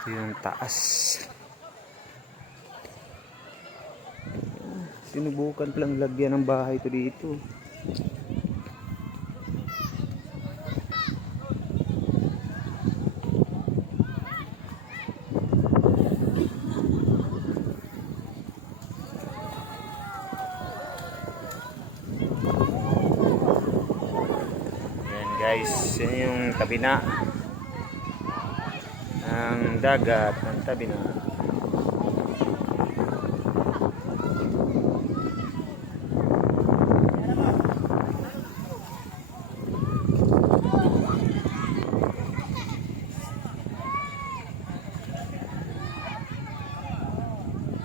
Ito yung taas. Sinubukan palang lagyan ng bahay ito dito. Ayan guys, yun yung tabi na ng dagat ng tabi na.